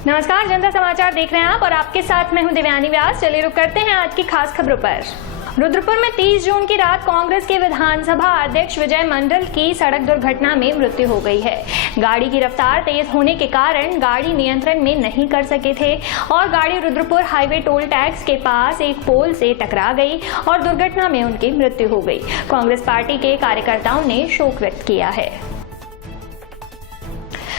नमस्कार, जनता समाचार देख रहे हैं आप और आपके साथ मैं हूं दिव्यानी व्यास। चलिए रुक करते हैं आज की खास खबरों पर। रुद्रपुर में 30 जून की रात कांग्रेस के विधानसभा अध्यक्ष विजय मंडल की सड़क दुर्घटना में मृत्यु हो गई है। गाड़ी की रफ्तार तेज होने के कारण गाड़ी नियंत्रण में नहीं कर सके थे और गाड़ी रुद्रपुर हाईवे टोल टैक्स के पास एक पोल से टकरा गई और दुर्घटना में उनकी मृत्यु हो गई। कांग्रेस पार्टी के कार्यकर्ताओं ने शोक व्यक्त किया है।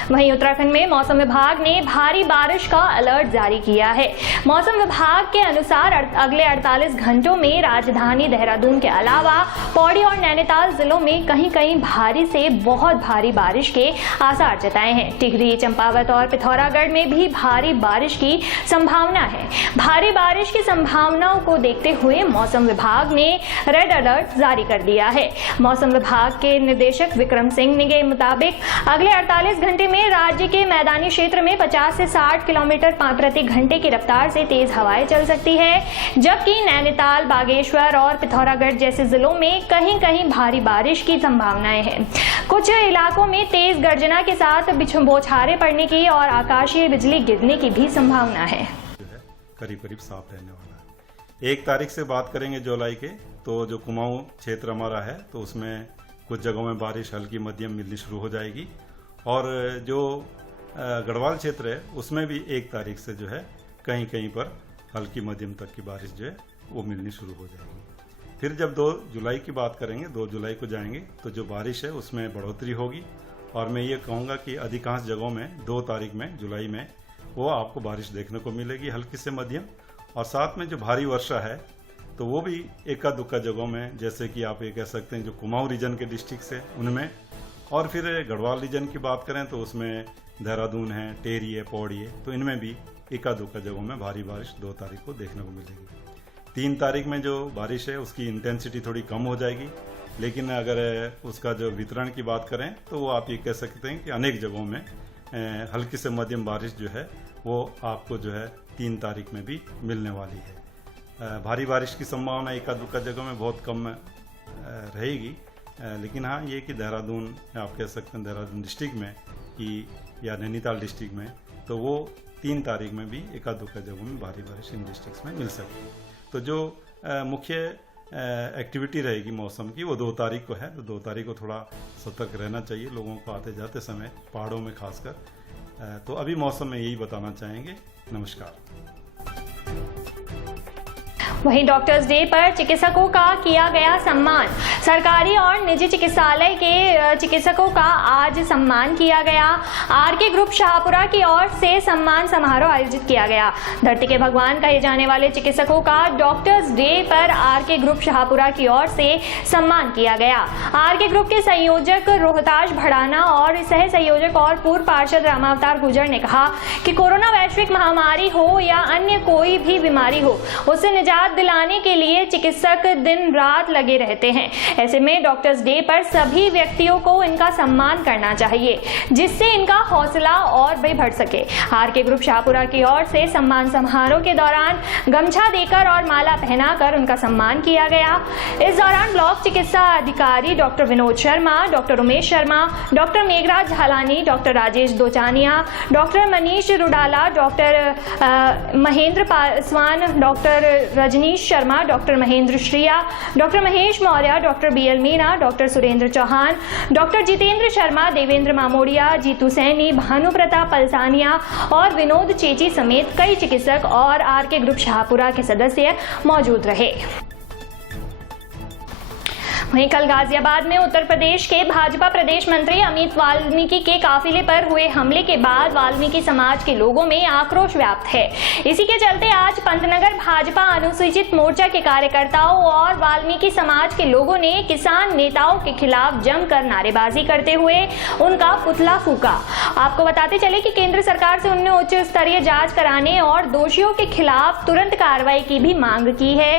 वहीं उत्तराखंड में मौसम विभाग ने भारी बारिश का अलर्ट जारी किया है। मौसम विभाग के अनुसार अगले 48 घंटों में राजधानी देहरादून के अलावा पौड़ी और नैनीताल जिलों में कहीं कहीं भारी से बहुत भारी बारिश के आसार जताए हैं। टिहरी, चंपावत और पिथौरागढ़ में भी भारी बारिश की संभावना है। भारी बारिश की संभावनाओं को देखते हुए मौसम विभाग ने रेड अलर्ट जारी कर दिया है। मौसम विभाग के निदेशक विक्रम सिंह के मुताबिक अगले 48 घंटे में राज्य के मैदानी क्षेत्र में 50 से 60 किलोमीटर प्रति घंटे की रफ्तार से तेज हवाएं चल सकती है, जबकि नैनीताल, बागेश्वर और पिथौरागढ़ जैसे जिलों में कहीं कहीं भारी बारिश की संभावनाएं हैं। कुछ इलाकों में तेज गर्जना के साथ बौछारें पड़ने की और आकाशीय बिजली गिरने की भी संभावना है। करीब करीब साफ रहने वाला है। 1 तारीख से बात करेंगे जुलाई के, तो जो कुमाऊं क्षेत्र हमारा है तो उसमें कुछ जगहों में बारिश हल्की मध्यम मिलनी शुरू हो जाएगी और जो गढ़वाल क्षेत्र है उसमें भी 1 तारीख से जो है कहीं कहीं पर हल्की मध्यम तक की बारिश जो है वो मिलनी शुरू हो जाएगी। फिर जब 2 जुलाई की बात करेंगे, 2 जुलाई को जाएंगे तो जो बारिश है उसमें बढ़ोतरी होगी और मैं ये कहूँगा कि अधिकांश जगहों में 2 तारीख में जुलाई में वो आपको बारिश देखने को मिलेगी हल्की से मध्यम। और साथ में जो भारी वर्षा है तो वो भी एका दुक्का जगहों में, जैसे कि आप ये कह सकते हैं जो कुमाऊं रीजन के डिस्ट्रिक्ट है उनमें, और फिर गढ़वाल रीजन की बात करें तो उसमें देहरादून है, टेहरी है, पौड़ी है, तो इनमें भी एका दुक्का जगहों में भारी बारिश 2 तारीख को देखने को मिलेगी। 3 तारीख में जो बारिश है उसकी इंटेंसिटी थोड़ी कम हो जाएगी, लेकिन अगर उसका जो वितरण की बात करें तो वो आप ये कह सकते हैं कि अनेक जगहों में हल्की से मध्यम बारिश जो है वो आपको जो है 3 तारीख में भी मिलने वाली है। भारी बारिश की संभावना एका दुक्का जगहों में बहुत कम रहेगी, लेकिन हाँ ये कि देहरादून, आप कह सकते हैं देहरादून डिस्ट्रिक्ट में कि या नैनीताल डिस्ट्रिक्ट में, तो वो 3 तारीख में भी एका दुक्का जगहों में भारी बारिश इन डिस्ट्रिक्ट्स में मिल सकती है। तो जो मुख्य एक्टिविटी रहेगी मौसम की वो 2 तारीख को है, तो 2 तारीख को थोड़ा सतर्क रहना चाहिए लोगों को आते जाते समय, पहाड़ों में खासकर। तो अभी मौसम में यही बताना चाहेंगे। नमस्कार। वहीं डॉक्टर्स डे पर चिकित्सकों का किया गया सम्मान। सरकारी और निजी चिकित्सालय के चिकित्सकों का आज सम्मान किया गया। आरके ग्रुप शाहपुरा की ओर से सम्मान समारोह आयोजित किया गया। धरती के भगवान कहे जाने वाले चिकित्सकों का डॉक्टर्स डे पर आरके ग्रुप शाहपुरा की ओर से सम्मान किया गया। आरके ग्रुप के संयोजक रोहताज भड़ाना और सह संयोजक और पूर्व पार्षद रामावतार गुर्जर ने कहा कि कोरोना वैश्विक महामारी हो या अन्य कोई भी बीमारी हो, उससे निजात दिलाने के लिए चिकित्सक दिन रात लगे रहते हैं। ऐसे में डॉक्टर्स डे पर सभी व्यक्तियों को इनका सम्मान करना चाहिए, जिससे इनका हौसला और भी बढ़ सके। आरके ग्रुप शाहपुरा की ओर से सम्मान समारोह के दौरान गमछा देकर और माला पहनाकर उनका सम्मान किया गया। इस दौरान ब्लॉक चिकित्सा अधिकारी doctor Vinod Sharma, doctor Umesh Sharma, doctor Meghraj Jhalani, doctor Rajesh Dochania, doctor Manish Rudala, doctor Mahendra Paswan, doctor Rajnish Sharma, doctor Mahendra Shriya, doctor Mahesh Maurya, doctor BL Meena, doctor Surendra Chauhan, doctor Jitendra Sharma, Devendra Mamodiya, Jitu Saini, Bhanupratap Palsania और विनोद चेची समेत कई चिकित्सक और आरके ग्रुप शाहपुरा के सदस्य मौजूद रहे। वहीं कल गाजियाबाद में उत्तर प्रदेश के भाजपा प्रदेश मंत्री अमित वाल्मीकि के काफिले पर हुए हमले के बाद वाल्मीकि समाज के लोगों में आक्रोश व्याप्त है। इसी के चलते आज पंतनगर भाजपा अनुसूचित मोर्चा के कार्यकर्ताओं और वाल्मीकि समाज के लोगों ने किसान नेताओं के खिलाफ जमकर नारेबाजी करते हुए उनका पुतला फूका। आपको बताते चले कि केंद्र सरकार से उन्होंने उच्च स्तरीय जांच कराने और दोषियों के खिलाफ तुरंत कार्रवाई की भी मांग की है।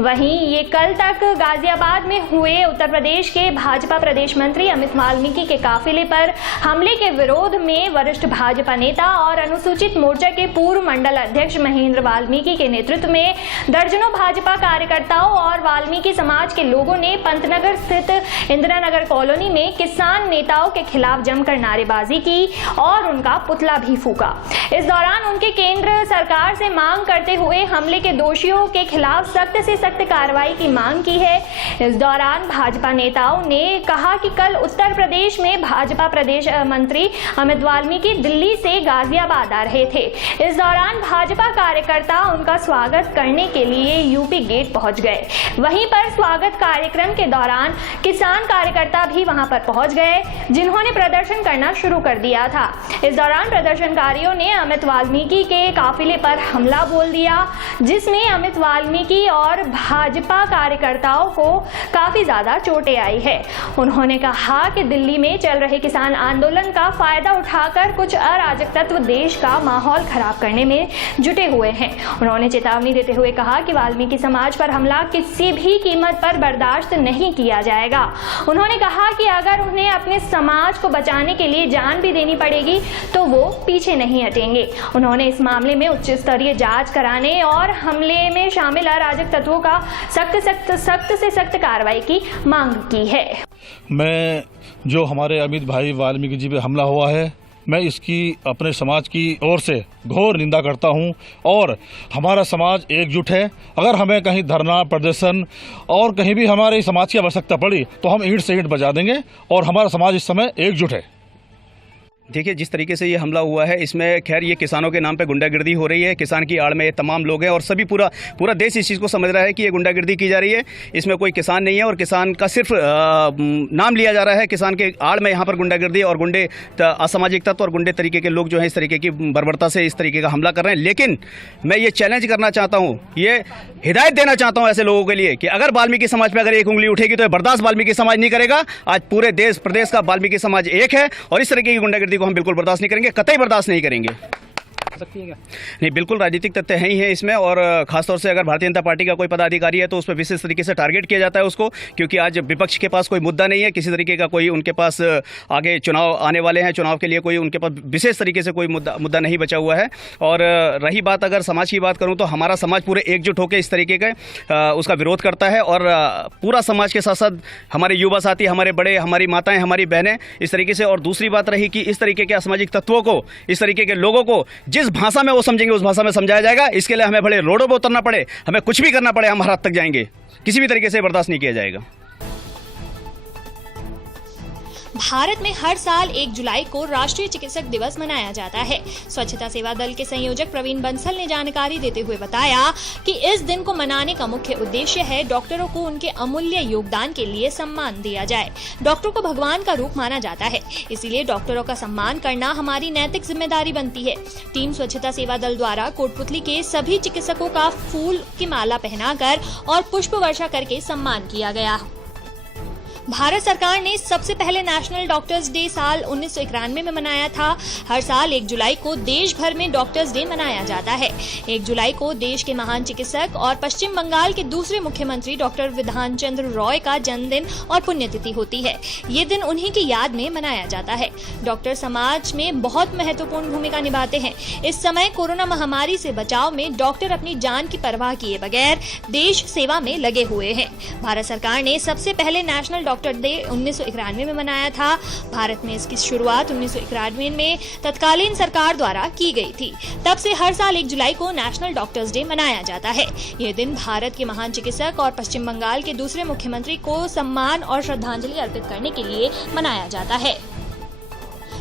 वहीं ये कल तक गाजियाबाद में हुए हुए उत्तर प्रदेश के भाजपा प्रदेश मंत्री अमित वाल्मीकि के काफिले पर हमले के विरोध में वरिष्ठ भाजपा नेता और अनुसूचित मोर्चा के पूर्व मंडल अध्यक्ष महेंद्र वाल्मीकि के नेतृत्व में दर्जनों भाजपा कार्यकर्ताओं और वाल्मीकि समाज के लोगों ने पंतनगर स्थित इंदिरा नगर कॉलोनी में किसान नेताओं के खिलाफ जमकर नारेबाजी की और उनका पुतला भी फूका। इस दौरान उनके केंद्र सरकार से मांग करते हुए हमले के दोषियों के खिलाफ सख्त से सख्त कार्रवाई की मांग की है। इस दौरान भाजपा नेताओं ने कहा कि कल उत्तर प्रदेश में भाजपा प्रदेश मंत्री अमित वाल्मीकि दिल्ली से गाजियाबाद आ रहे थे। इस दौरान भाजपा कार्यकर्ता उनका स्वागत करने के लिए यूपी गेट पहुंच गए। वहीं पर स्वागत कार्यक्रम के दौरान किसान कार्यकर्ता भी वहां पर पहुंच गए, जिन्होंने प्रदर्शन करना शुरू कर दिया था। इस दौरान प्रदर्शनकारियों ने अमित वाल्मीकि के काफिले पर हमला बोल दिया, जिसमें अमित वाल्मीकि और भाजपा कार्यकर्ताओं को काफी ज्यादा चोटें आई है। उन्होंने कहा कि दिल्ली में चल रहे किसान आंदोलन का फायदा उठाकर कुछ अराजक तत्व देश का माहौल खराब करने में जुटे हुए हैं। उन्होंने चेतावनी देते हुए कहा कि वाल्मीकि समाज पर हमला किसी भी कीमत पर बर्दाश्त नहीं किया जाएगा। उन्होंने कहा कि अगर उन्हें अपने समाज को बचाने के लिए जान भी देनी पड़ेगी तो वो पीछे नहीं हटेंगे। उन्होंने इस मामले में उच्च स्तरीय जांच कराने और हमले में शामिल अराजक तत्वों का सख्त से सख्त कार्रवाई की मांग की है। मैं जो हमारे अमित भाई वाल्मीकि जी पे हमला हुआ है, मैं इसकी अपने समाज की ओर से घोर निंदा करता हूं और हमारा समाज एकजुट है। अगर हमें कहीं धरना प्रदर्शन और कहीं भी हमारे समाज की आवश्यकता पड़ी तो हम ईंट से ईंट बजा देंगे और हमारा समाज इस समय एकजुट है। देखिए, जिस तरीके से ये हमला हुआ है, इसमें खैर ये किसानों के नाम पे गुंडागिर्दी हो रही है। किसान की आड़ में ये तमाम लोग हैं और सभी पूरा देश इस चीज़ को समझ रहा है कि ये गुंडागिर्दी की जा रही है। इसमें कोई किसान नहीं है और किसान का सिर्फ नाम लिया जा रहा है। किसान के आड़ में यहाँ पर गुंडागिर्दी और गुंडे असामाजिक तत्व और गुंडे तरीके के लोग जो है इस तरीके की बर्बरता से इस तरीके का हमला कर रहे हैं। लेकिन मैं ये चैलेंज करना चाहता हूँ, ये हिदायत देना चाहता हूँ ऐसे लोगों के लिए कि अगर वाल्मीकि समाज पर अगर एक उंगली उठेगी तो बर्दाश्त वाल्मीकि समाज नहीं करेगा। आज पूरे देश प्रदेश का वाल्मीकि समाज एक है और इस तरीके की गुंडागिर्दी को हम बिल्कुल बर्दाश्त नहीं करेंगे, कतई बर्दाश्त नहीं करेंगे। सकती है क्या? नहीं, बिल्कुल राजनीतिक तथ्य है ही है इसमें और खासतौर से अगर भारतीय जनता पार्टी का कोई पदाधिकारी है तो उस पर विशेष तरीके से टारगेट किया जाता है उसको, क्योंकि आज विपक्ष के पास कोई मुद्दा नहीं है, किसी तरीके का कोई उनके पास आगे चुनाव आने वाले हैं, चुनाव के लिए कोई उनके पास विशेष तरीके से कोई मुद्दा नहीं बचा हुआ है। और रही बात अगर समाज की बात करूँ तो हमारा समाज पूरे एकजुट होकर इस तरीके का उसका विरोध करता है और पूरा समाज के साथ साथ हमारे युवा साथी, हमारे बड़े, हमारी माताएं, हमारी बहनें इस तरीके से। और दूसरी बात रही कि इस तरीके के असामाजिक तत्वों को, इस तरीके के लोगों को जिस भाषा में वो समझेंगे उस भाषा में समझाया जाएगा। इसके लिए हमें भले रोडों पर उतरना पड़े, हमें कुछ भी करना पड़े, हम हर हद तक जाएंगे, किसी भी तरीके से बर्दाश्त नहीं किया जाएगा। भारत में हर साल 1 जुलाई को राष्ट्रीय चिकित्सक दिवस मनाया जाता है। स्वच्छता सेवा दल के संयोजक प्रवीण बंसल ने जानकारी देते हुए बताया कि इस दिन को मनाने का मुख्य उद्देश्य है डॉक्टरों को उनके अमूल्य योगदान के लिए सम्मान दिया जाए। डॉक्टरों को भगवान का रूप माना जाता है, इसीलिए डॉक्टरों का सम्मान करना हमारी नैतिक जिम्मेदारी बनती है। टीम स्वच्छता सेवा दल द्वारा कोटपुतली के सभी चिकित्सकों का फूल की माला पहनाकर और पुष्प वर्षा करके सम्मान किया गया। भारत सरकार ने सबसे पहले नेशनल डॉक्टर्स डे साल 1991 में मनाया था। हर साल 1 जुलाई को देश भर में डॉक्टर्स डे मनाया जाता है। 1 जुलाई को देश के महान चिकित्सक और पश्चिम बंगाल के दूसरे मुख्यमंत्री डॉक्टर विधान चंद्र रॉय का जन्मदिन और पुण्यतिथि होती है। ये दिन उन्हीं की याद में मनाया जाता है। डॉक्टर समाज में बहुत महत्वपूर्ण भूमिका निभाते हैं। इस समय कोरोना महामारी से बचाव में डॉक्टर अपनी जान की परवाह किए बगैर देश सेवा में लगे हुए हैं। भारत सरकार ने सबसे पहले नेशनल डॉक्टर डे 1991 में मनाया था। भारत में इसकी शुरुआत 1991 में तत्कालीन सरकार द्वारा की गई थी। तब से हर साल 1 जुलाई को नेशनल डॉक्टर्स डे मनाया जाता है। यह दिन भारत के महान चिकित्सक और पश्चिम बंगाल के दूसरे मुख्यमंत्री को सम्मान और श्रद्धांजलि अर्पित करने के लिए मनाया जाता है।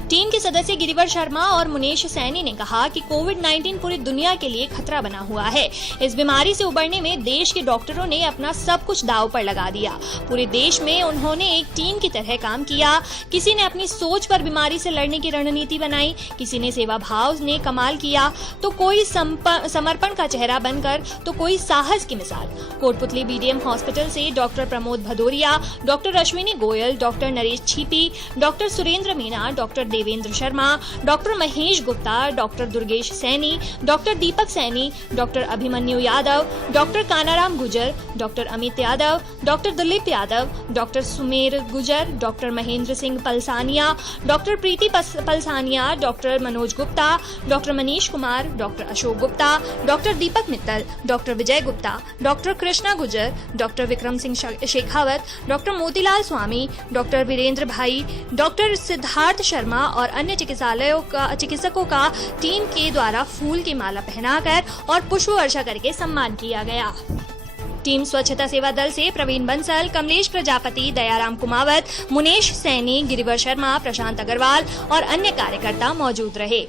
टीम के सदस्य गिरिवर शर्मा और मुनेश सैनी ने कहा कि कोविड-19 पूरी दुनिया के लिए खतरा बना हुआ है। इस बीमारी से उबरने में देश के डॉक्टरों ने अपना सब कुछ दांव पर लगा दिया। पूरे देश में उन्होंने एक टीम की तरह काम किया। किसी ने अपनी सोच पर बीमारी से लड़ने की रणनीति बनाई, किसी ने सेवा भाव ने कमाल किया, तो कोई समर्पण का चेहरा बनकर, तो कोई साहस की मिसाल। कोटपुतली बीडीएम हॉस्पिटल से doctor Pramod Bhadoria, doctor Ashwini Goyal, doctor Naresh Chhipi, doctor Surendra Meena, doctor Devendra Sharma, doctor Mahesh Gupta, doctor Durgesh Saini, doctor Deepak Saini, doctor Abhimanyu Yadav, doctor Kanaram Gujar, doctor Amit Yadav, doctor Dilip Yadav, doctor Sumer Gujar, doctor Mahendra Singh Palsania, doctor Preeti Palsania, doctor Manoj Gupta, doctor Manish Kumar, doctor Ashok Gupta, doctor Deepak Mittal, doctor Vijay Gupta, doctor Krishna गुजर, डॉक्टर विक्रम सिंह शेखावत, डॉक्टर मोतीलाल स्वामी, डॉक्टर वीरेंद्र भाई, डॉक्टर सिद्धार्थ शर्मा और अन्य चिकित्सकों का टीम के द्वारा फूल की माला पहनाकर और पुष्प वर्षा करके सम्मान किया गया। टीम स्वच्छता सेवा दल से प्रवीण बंसल, कमलेश प्रजापति, दयाराम कुमावत, मुनेश सैनी, गिरिवर शर्मा, प्रशांत अग्रवाल और अन्य कार्यकर्ता मौजूद रहे।